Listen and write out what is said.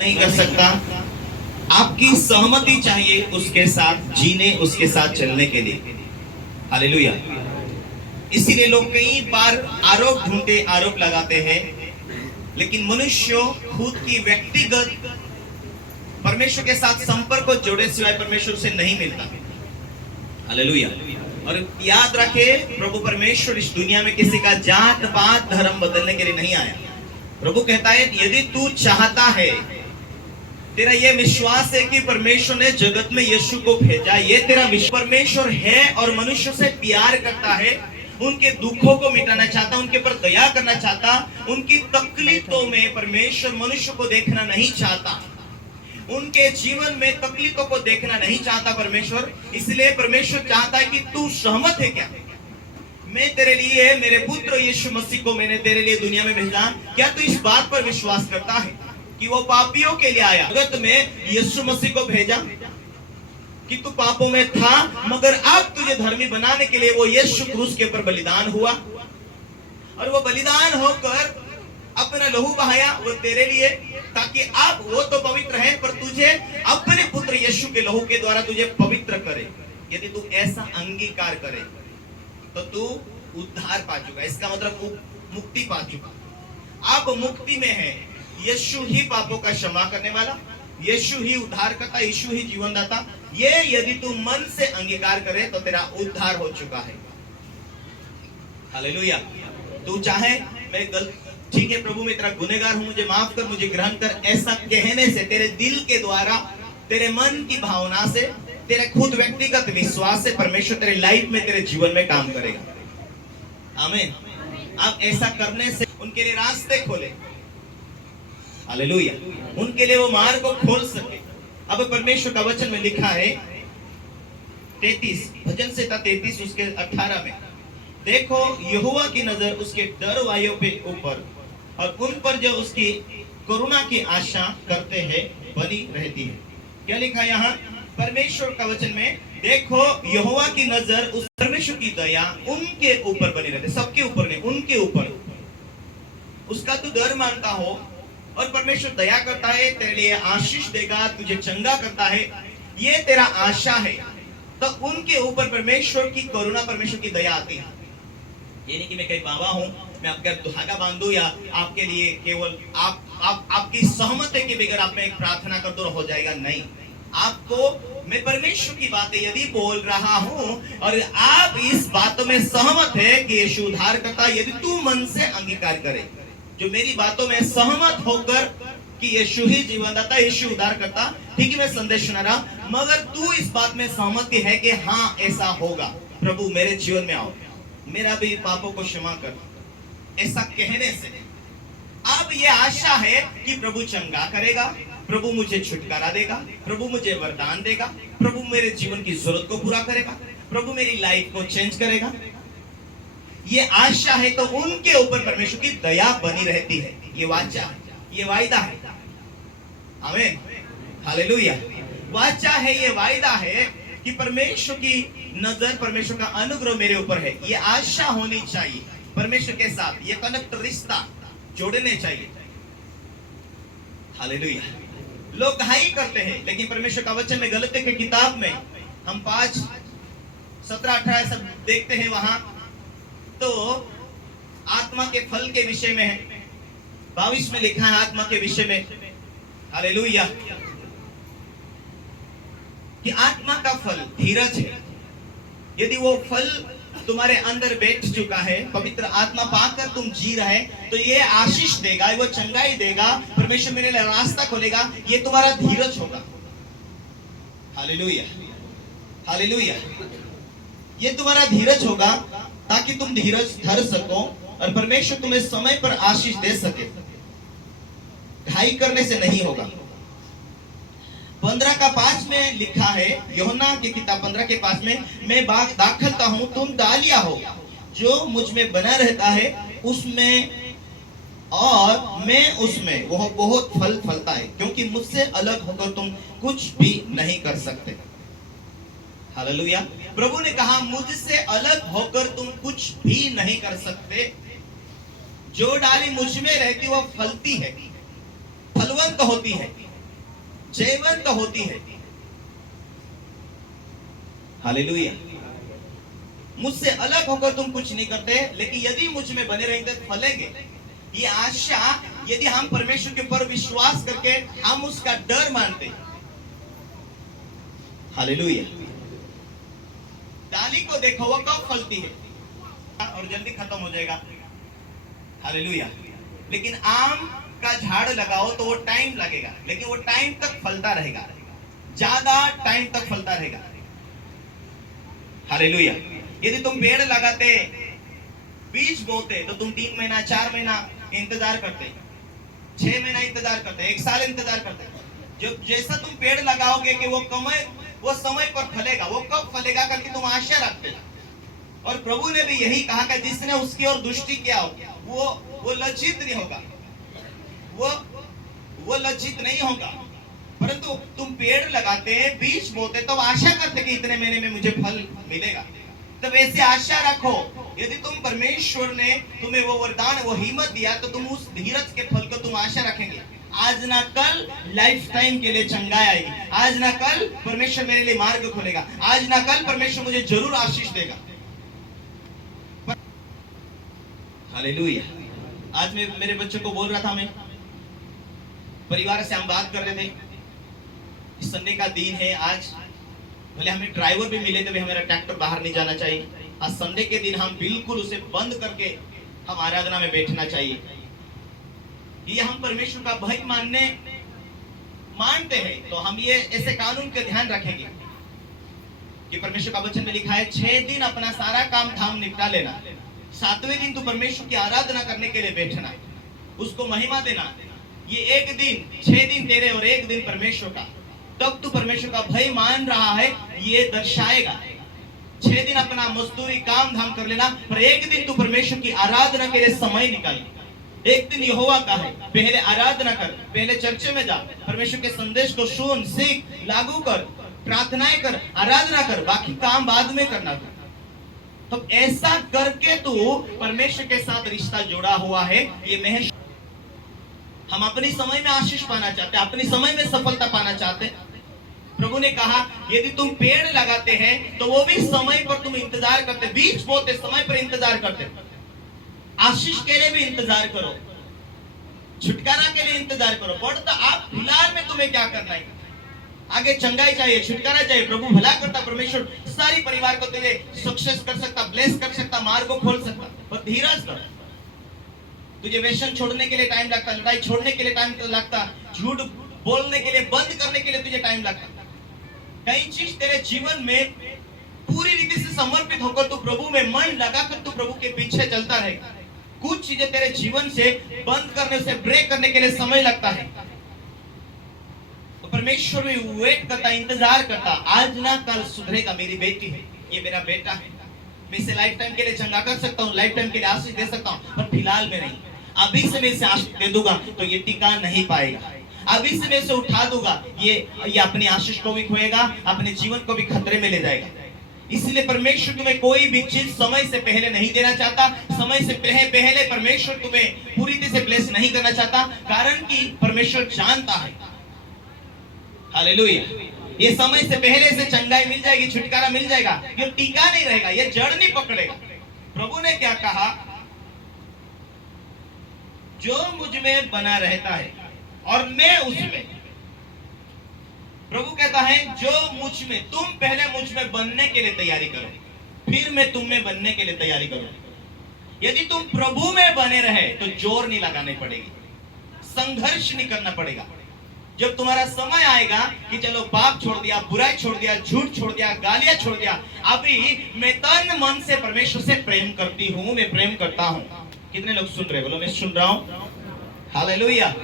नहीं कर सकता। आपकी सहमति चाहिए उसके साथ जीने, उसके साथ चलने के लिए। हालेलुया। इसीलिए लोग कई बार आरोप ढूंढते, आरोप लगाते हैं, लेकिन मनुष्य खुद की व्यक्तिगत परमेश्वर के साथ संपर्क को जोड़े सिवाय परमेश्वर से नहीं मिलता। हालेलुया। और याद रखे, प्रभु परमेश्वर इस दुनिया में किसी का जात पात धर्म बदलने के लिए नहीं आया। प्रभु कहता है, यदि तू चाहता है, तेरा ये विश्वास है कि परमेश्वर ने जगत में यीशु को भेजा, ये तेरा विश्वास परमेश्वर है और मनुष्य से प्यार करता है, उनके दुखों को मिटाना चाहता, उनके पर दया करना चाहता, उनकी तकलीफों में परमेश्वर मनुष्य को देखना नहीं चाहता, उनके जीवन में तकलीफों को देखना नहीं चाहता परमेश्वर। इसलिए परमेश्वर चाहता है कि तू सहमत है क्या? मैं तेरे लिए मेरे पुत्र यीशु मसीह को मैंने तेरे लिए दुनिया में भेजा। क्या तू इस बात पर विश्वास करता है कि वो पापियों के लिए आया? जगत में यीशु मसीह को भेजा कि तू पापों में था, मगर अब तुझे धर्मी बनाने के लिए वो यीशु क्रूस के ऊपर बलिदान हुआ, और वो बलिदान होकर अपना लहू बहाया वो तेरे लिए, ताकि अब वो तो पवित्र है पर तुझे अपने पुत्र यीशु के लहू के द्वारा तुझे पवित्र करे। यदि तू ऐसा अंगीकार करे तो तू उद्धार पा चुका। इसका मतलब मुक्ति पा चुका। अब मुक्ति में है। यीशु ही पापों का क्षमा करने वाला, यीशु ही उद्धार करता, यीशु ही जीवन दाता। ये यदि तू मन से अंगीकार करे तो तेरा उद्धार हो चुका है। हालेलुया। तू चाहे मैं गलत, ठीक है प्रभु मैं तेरा गुनहगार हूं, मुझे माफ कर, मुझे ग्रहण कर, ऐसा कहने से तेरे दिल के द्वारा, तेरे मन की भावना से, तेरे खुद व्यक्तिगत विश्वास से परमेश्वर तेरे लाइफ में, तेरे जीवन में काम करेगा। आमीन। आप ऐसा करने से उनके लिए रास्ते खोले। हालेलुया। उनके लिए वो मार्ग को खोल सके। अब परमेश्वर का वचन में लिखा है 33 भजन संहिता 33 उसके 18 में, देखो यहोवा की नजर उसके डर वालों पे ऊपर और उन पर जो उसकी करुणा की आशा करते हैं बनी रहती है। क्या लिखा यहाँ परमेश्वर का वचन में? देखो यहोवा की नजर, उस परमेश्वर की दया उनके ऊपर बनी रहती है। सबके ऊपर नहीं, उनके ऊपर। उसका तू डर मानता हो और परमेश्वर दया करता है, तेरे लिए आशीष देगा, तुझे चंगा करता है, ये तेरा आशा है, तो उनके ऊपर परमेश्वर की करुणा, परमेश्वर की दया आती है। ये नहीं कि मैं कहीं बाबा हूं, मैं आपका धागा बांधू या आपके लिए केवल आपकी सहमति के बगैर आप में एक प्रार्थना कर दो हो जाएगा। नहीं, आपको मैं परमेश्वर की बातें यदि बोल रहा हूं और आप इस बातों में सहमत है कि यीशु उद्धार करता, यदि तू मन से अंगीकार करे, जो मेरी बातों में सहमत होकर कि यीशु ही जीवन दाता, यीशु उद्धार करता, ठीक है मैं संदेश सुना रहा, मगर तू इस बात में सहमति है कि हाँ ऐसा होगा, प्रभु मेरे जीवन में आओ, मेरा भी पापों को क्षमा कर, ऐसा कहने से अब ये आशा है कि प्रभु चंगा करेगा, प्रभु मुझे छुटकारा देगा, प्रभु मुझे वरदान देगा, प्रभु मेरे जीवन की जरूरत को पूरा करेगा, प्रभु मेरी लाइफ को चेंज करेगा। ये आशा है तो उनके ऊपर परमेश्वर की दया बनी रहती है। ये वाचा, ये वायदा है। आमीन। हालेलुया। वाचा है, ये वायदा है कि परमेश्वर की नजर, परमेश्वर का अनुग्रह मेरे ऊपर है। ये आशा होनी चाहिए परमेश्वर के साथ, ये कनेक्ट रिश्ता जोड़ने चाहिए। हालेलुया। लोग घाई करते हैं, लेकिन परमेश्वर का वचन में गलती की किताब में हम 5, 17, 18 सब देखते हैं, वहां तो आत्मा के फल के विषय में है। 22 में लिखा है आत्मा के विषय में। हालेलुया। कि आत्मा का फल धीरज है। यदि वो फल तुम्हारे अंदर बैठ चुका है, पवित्र आत्मा पाकर तुम जी रहे, तो ये आशीष देगा, वो चंगाई देगा, परमेश्वर मेरे लिए रास्ता खोलेगा, ये तुम्हारा धीरज होगा। हालेलुया। हालेलुया। ये तुम्हारा धीरज होगा ताकि तुम धीरज धर सको और परमेश्वर तुम्हें समय पर आशीष दे सके। घाई करने से नहीं होगा। 15:5 में लिखा है, यूहन्ना की किताब 15:5 में, मैं बाग दाखलता हूं, तुम डालिया हो, जो मुझ में बना रहता है उसमें और मैं उसमें, वह बहुत फल फलता है, क्योंकि मुझसे अलग होकर तुम कुछ भी नहीं कर सकते। हालेलुया। प्रभु ने कहा मुझसे अलग होकर तुम कुछ भी नहीं कर सकते। जो डाली मुझ में रहती वह फलती है, फलवंत होती है। जीवंत होती है। हालेलुया। मुझसे अलग होकर तुम कुछ नहीं करते, लेकिन यदि मुझ में बने रहेंगे फलेंगे। ये आशा, यदि हम परमेश्वर के ऊपर विश्वास करके हम उसका डर मानते। हालेलुया। डाली को देखो वो कब फलती है और जल्दी खत्म हो जाएगा। हालेलुया। लेकिन आम का झाड़ लगाओ तो वो टाइम लगेगा, लेकिन वो टाइम तक फलता रहेगा, ज्यादा टाइम तक फलता रहेगा। हालेलुया। यदि तुम पेड़ लगाते, बीज बोते, तो तुम 3 महीना 4 महीना इंतजार करते, 6 महीना इंतजार करते, 1 साल इंतजार करते। जब जैसा तुम पेड़ लगाओगे कि वो समय पर फलेगा, वो कब फलेगा करके तुम आशा रखते। और प्रभु ने भी यही कहा कि जिसने उसकी ओर दृष्टि किया हो वो लज्जित नहीं होगा, वो लज्जित नहीं होगा। परंतु तुम पेड़ लगाते, बीज बोते, तो आशा करते कि इतने महीने में मुझे फल मिलेगा। तब ऐसे आशा रखो। यदि तुम परमेश्वर ने तुम्हें वो वरदान, वो हिम्मत दिया, तो तुम उस धीरज के फल को तुम आशा रखेंगे। आज ना कल लाइफ टाइम के लिए चंगाई आएगी, आज ना कल परमेश्वर मेरे लिए मार्ग खोलेगा, आज ना कल परमेश्वर मुझे जरूर आशीष देगा। हालेलुया। आज मैं मेरे बच्चों को बोल रहा था, मैं परिवार से हम बात कर रहे थे, संडे का दिन है आज, भले हमें ड्राइवर भी मिले तो भी हमारा ट्रैक्टर बाहर नहीं जाना चाहिए। आज संडे के दिन हम बिल्कुल उसे बंद करके हम आराधना में बैठना चाहिए। ये हम परमेश्वर का भय मानते हैं, तो हम ये ऐसे कानून का ध्यान रखेंगे कि परमेश्वर का वचन में लिखा है 6 दिन अपना सारा काम धाम निपटा लेना, 7वें दिन तो परमेश्वर की आराधना करने के लिए बैठना, उसको महिमा देना। ये एक दिन, 6 दिन तेरे और 1 दिन परमेश्वर का, तब तू परमेश्वर का भय मान रहा है, ये दर्शाएगा। 6 दिन अपना मजदूरी काम धाम कर लेना, पर 1 दिन तू परमेश्वर की आराधना के लिए समय निकाल। 1 दिन यहोवा का है, पहले आराधना कर, पहले चर्च में जा, परमेश्वर के संदेश को सुन, सीख, लागू कर, प्रार्थनाएं कर, आराधना कर, बाकी काम बाद में करना। तो ऐसा करके तू परमेश्वर के साथ रिश्ता जोड़ा हुआ है। ये महज हम अपनी समय में आशीष पाना चाहते हैं, अपनी समय में सफलता पाना चाहते हैं। प्रभु ने कहा यदि तुम पेड़ लगाते हैं तो वो भी समय पर तुम इंतजार करते, बीज बोते समय पर इंतजार करते, आशीष के लिए भी इंतजार करो, छुटकारा के लिए इंतजार करो। बट तो आप फिलहाल में तुम्हें क्या करना है? आगे चंगाई चाहिए, छुटकारा चाहिए, प्रभु भला करता, परमेश्वर सारी परिवार को तुझे सक्सेस कर सकता, ब्लेस कर सकता, मार्ग को खोल सकता। पर धीरज कर। तुझे व्यसन छोड़ने के लिए टाइम लगता, लड़ाई छोड़ने के लिए टाइम लगता, झूठ बोलने के लिए, बंद करने के लिए तुझे टाइम लगता। कई चीज तेरे जीवन में पूरी रीति से समर्पित होकर तू प्रभु में मन लगाकर तू प्रभु के पीछे चलता रहेगा। कुछ चीजें तेरे जीवन से बंद करने से, ब्रेक करने के लिए समय लगता है। तो परमेश्वर भी वेट करता, इंतजार करता, आज ना कल सुधरेगा। मेरी बेटी है, ये मेरा बेटा है, मैं इसे लाइफ टाइम के लिए चंगा कर सकता हूँ, लाइफ टाइम के लिए आशीष दे सकता हूँ, पर फिलहाल में नहीं। अभी से मैं इसे आशीष दे दूंगा तो ये टिका नहीं पाएगा, अभी से मैं इसे उठा दूंगा, ये अपनी आशीष को भी खोएगा, अपने जीवन को भी खतरे में ले जाएगा। इसलिए परमेश्वर तुम्हें कोई भी चीज समय से पहले नहीं देना चाहता, समय से पहले परमेश्वर तुम्हें पूरी तरह से ब्लेस नहीं करना चाहता, कारण कि परमेश्वर जानता है। हालेलुया। ये समय से पहले से चंगाई मिल जाएगी, छुटकारा मिल जाएगा, ये टीका नहीं रहेगा, ये जड़ नहीं पकड़ेगा। प्रभु ने क्या कहा? जो मुझ में बना रहता है और मैं उसमें। प्रभु कहता है जो मुझ में, तुम पहले मुझ में बनने के लिए तैयारी करो, फिर मैं तुम में बनने के लिए तैयारी करूं। यदि तुम प्रभु में बने रहे तो जोर नहीं लगानी पड़ेगी, संघर्ष नहीं करना पड़ेगा। जब तुम्हारा समय आएगा कि चलो पाप छोड़ दिया, बुराई छोड़ दिया, झूठ छोड़ दिया, गालियां छोड़ दिया, अभी मैं तन मन से परमेश्वर से प्रेम करती हूँ, मैं प्रेम करता हूँ। कितने लोग सुन रहे? बोलो मैं सुन रहा हूँ। हालेलुया।